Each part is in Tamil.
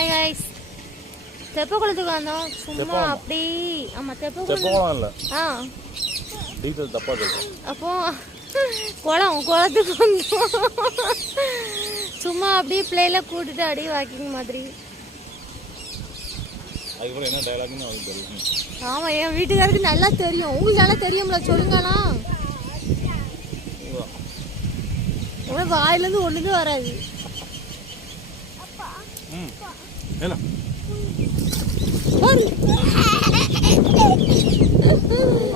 ஹாய் गाइस தெப்பக்குளத்துக்கு வந்தோம் சும்மா அப்படி ஆமா தெப்பக்குளம் இல்ல டீடைல் தப்பா சொல்றேன் அப்போ குளத்துக்கு வந்தோம் சும்மா அப்படியே பிளேல கூட்டிட்டு அப்படியே வாக்கிங் மாதிரி அதுக்கு என்ன டயலாக்னு அவங்களுக்கு தெரியும். ஆமா என் வீட்டுக்காருக்கு நல்லா தெரியும். உங்களுக்கு நல்லா தெரியும்ல சொல்லுங்கண்ணா. வாயிலிருந்து ஒண்ணுமே வராது.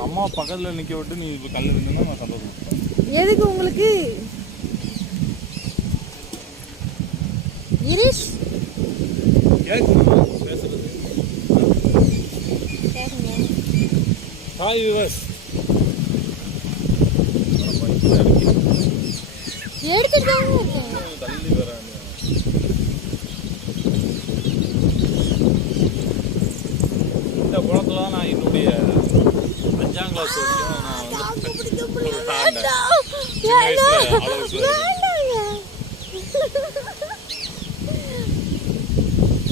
அம்மா பக்கத்துல நிக்க விட்டு நீ கல்லு இருந்தேன்னா நான் சந்தோஷம். எதுக்கு உங்களுக்கு இரிஷ் பேசுறது ஹாய் வியூவர்ஸ் எடுத்துட்டு தான் இருக்கேன். தள்ளி வரானே இந்த குளத்துல நான் என்னுடைய 5ஆம் கிளாஸ் வரைக்கும் நான்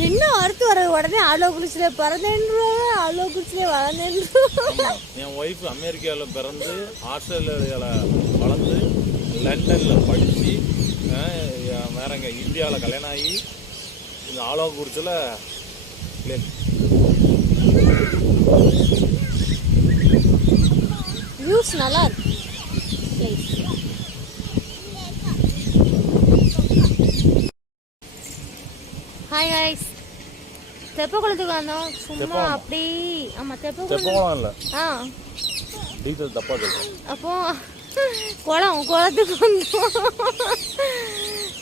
என்ன அறுத்து வர உடனே ஆலோ குளிச்சுல பிறந்தேன்றாங்க, ஆலோ குளிச்சுல வளர்ந்தேன். என் ஒய்ஃப் அமெரிக்காவில் பிறந்து ஆஸ்திரேலியாவில் வளர்ந்து லண்டனில் படித்து வேறங்க இந்தியாவில் கல்யாணம் ஆகி இந்த ஆலோ குடிச்சில் வியூஸ் நல்லா இருக்கு. ஹாய் गाइस தெப்பக்குளத்துக்கு வந்தோம் சும்மா அப்படி ஆமா தெப்பக்குளம் இல்ல டீடைல் தப்பா சொல்றேன். அப்போ குளத்துக்கு வந்தோம்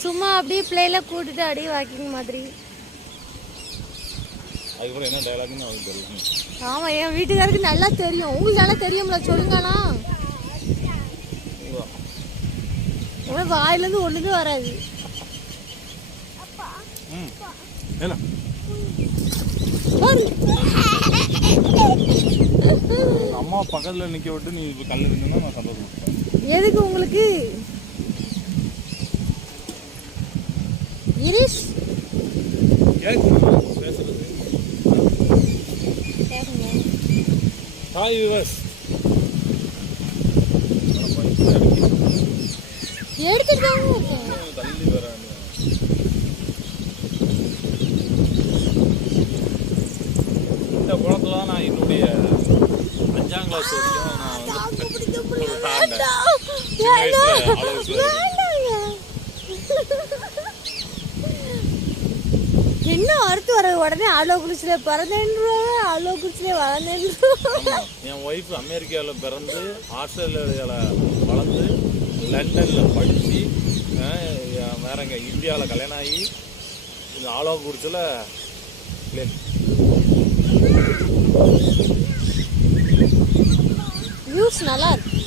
சும்மா அப்படியே பிளேல கூட்டிட்டு அப்படியே வாக்கிங் மாதிரி அதுக்கு என்ன டயலாக்னு அவங்களுக்கு தெரியும். ஆமா என் வீட்டுக்காருக்கு நல்லா தெரியும். உங்களுக்கு நல்லா தெரியும்ல சொல்லுங்கண்ணா. வாயிலிருந்து ஒண்ணுமே வராது. அம்மா பக்கத்துல நிக்க விட்டு நீ கல்லு இருந்தேன்னா நான் சந்தோஷம். எதுக்கு உங்களுக்கு இரிஷ் பேசுறது ஹாய் வியூவர்ஸ் எடுத்துட்டு தான் இருக்கேன். தள்ளி வரானே இந்த குளத்துல நான் என்னுடைய 5ஆம் கிளாஸ் வரைக்கும் என்ன அறுத்து வர உடனே ஆலோ குளிச்சுல பிறந்தேன்றாங்க, ஆலோ குளிச்சுல வளர்ந்தேன். என் ஒய்ஃப் அமெரிக்காவில் பிறந்து ஆஸ்திரேலியாவில் வளர்ந்து லண்டனில் படித்து வேறங்க இந்தியாவில் கல்யாணம் ஆகி இந்த ஆலோ குடிச்சில் வியூஸ் நல்லா இருக்கு.